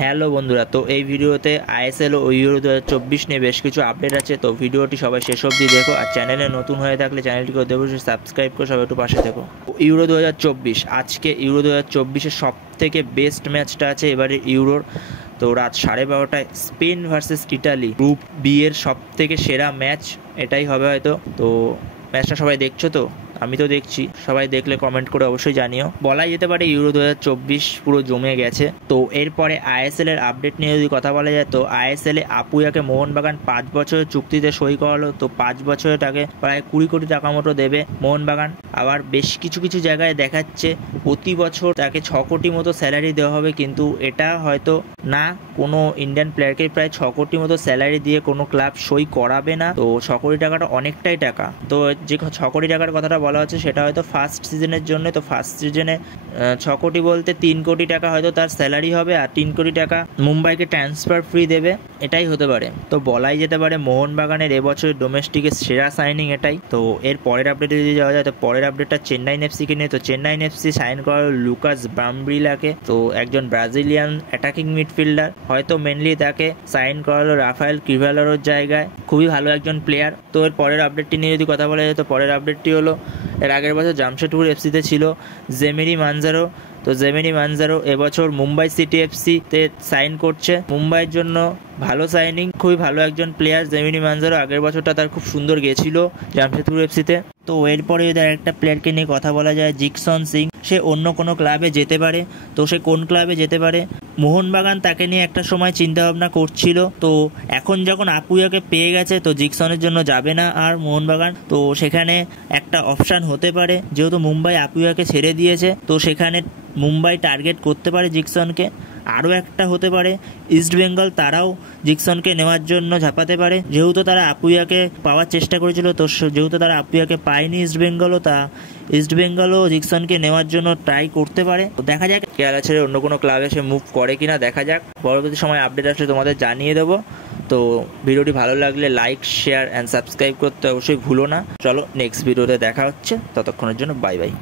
Hello বন্ধুরা, তো এই ভিডিওতে আইএসএল ও ইউরো 2024 নিয়ে বেশ কিছু আপডেট আছে। তো ভিডিওটি সবাই শেষ অবধি দেখো, আর চ্যানেলে নতুন হয়ে থাকলে চ্যানেলটিকে অবশ্যই সাবস্ক্রাইব করে সবাই একটু পাশে দেখো। ইউরো 2024, আজকে ইউরো 2024-এর সব থেকে বেস্ট ম্যাচটা আছে এবারে ইউরোর। তো রাত 12:30টায় Spain versus Italy, group B এর সব থেকে সেরা ম্যাচ এটাই হবে হয়তো। তো ম্যাচটা সবাই দেখছো তো? আমি তো দেখছি, সবাই দেখলে কমেন্ট করে অবশ্যই জানিও। বলাই যেতে পারে ইউরো 2024 পুরো জমে গেছে। তো এরপরে আইএসএল এর আপডেট নিয়ে যদি কথা বলা যায়, তো আইএসএল এ আপুয়াকে মোহনবাগান 5 বছরের চুক্তিতে সই করালো। তো 5 বছরের তাকে প্রায় 20 কোটি টাকা মতো দেবে মোহনবাগান। আবার বেশ কিছু কিছু জায়গায় দেখাচ্ছে প্রতি বছর তাকে 6 কোটি মতো স্যালারি দেওয়া হবে, কিন্তু এটা হয়তো না, কোনো ইন্ডিয়ান প্লেয়ারকে প্রায় 6 কোটি মতো স্যালারি দিয়ে কোনো ক্লাব সই করাবে না। তো 6 কোটি টাকাটা অনেকটাই টাকা। তো যে 6 কোটি টাকার কথাটা বলা হচ্ছে সেটা হয়তো ফার্স্ট সিজনের জন্য। তো ফার্স্ট সিজনে 6 কোটি বলতে 3 কোটি টাকা হয়তো তার স্যালারি হবে, আর 3 কোটি টাকা মুম্বাইকে ট্রান্সফার ফ্রি দেবে, এটাই হতে পারে। তো বলাই যেতে পারে মোহনবাগানের এবছরের ডোমেস্টিকের সেরা সাইনিং এটাই। তো এর পরের আপডেটে যদি যাওয়া যায়, তো পরের আপডেটটা চেন্নাইন এফসিকে নিয়ে। তো চেন্নাইন এফসি সাইন করা লুকাস ব্রাম্ব্রিলাকে, তো একজন ব্রাজিলিয়ান অ্যাটাকিং মিডফিল্ডার। হয়তো মেনলি তাকে সাইন করালো রাফায়েল ক্রিভালারোর জায়গায়, খুবই ভালো একজন প্লেয়ার। তো এর পরের আপডেটটি নিয়ে যদি কথা বলা যায়, তো পরের আপডেটটি হলো এর আগের বছর জামশেদপুর এফসিতে ছিল জেমেরি মানজারো। তো জেমেরি মানজারো এবছর মুম্বাই সিটি এফসিতে সাইন করছে। মুম্বাইয়ের জন্য ভালো সাইনিং, খুবই ভালো একজন প্লেয়ার জেমিনি মানজারো। আগের বছরটা তার খুব সুন্দর গিয়েছিল জামশেদপুর এফসিতে। তো এরপরে যদি একটা প্লেয়ারকে নিয়ে কথা বলা যায়, জিকসন সিং, সে অন্য কোনো ক্লাবে যেতে পারে। তো সে কোন ক্লাবে যেতে পারে? মোহনবাগান তাকে নিয়ে একটা সময় চিন্তাভাবনা করছিল। তো এখন যখন আপুয়াকে পেয়ে গেছে, তো জিকসনের জন্য যাবে না আর মোহনবাগান। তো সেখানে একটা অপশান হতে পারে, যেহেতু মুম্বাই আপুয়াকে ছেড়ে দিয়েছে, তো সেখানে মুম্বাই টার্গেট করতে পারে জিকসনকে। আরও একটা হতে পারে ইস্টবেঙ্গল, তারাও জিকসনকে নেওয়ার জন্য ঝাঁপাতে পারে, যেহেতু তারা আপুয়াকে পাওয়ার চেষ্টা করেছিল। তো যেহেতু তারা আপুয়াকে পায়নি ইস্টবেঙ্গলও, তা ইস্টবেঙ্গলও জিকসনকে নেওয়ার জন্য ট্রাই করতে পারে। তো দেখা যাক কেরালা ছেড়ে অন্য কোনো ক্লাবে সে মুভ করে কিনা, দেখা যাক। পরবর্তী সময় আপডেট আসলে তোমাদের জানিয়ে দেবো। তো ভিডিওটি ভালো লাগলে লাইক, শেয়ার অ্যান্ড সাবস্ক্রাইব করতে অবশ্যই ভুলো না। চলো নেক্সট ভিডিওতে দেখা হচ্ছে, ততক্ষণের জন্য বাই বাই।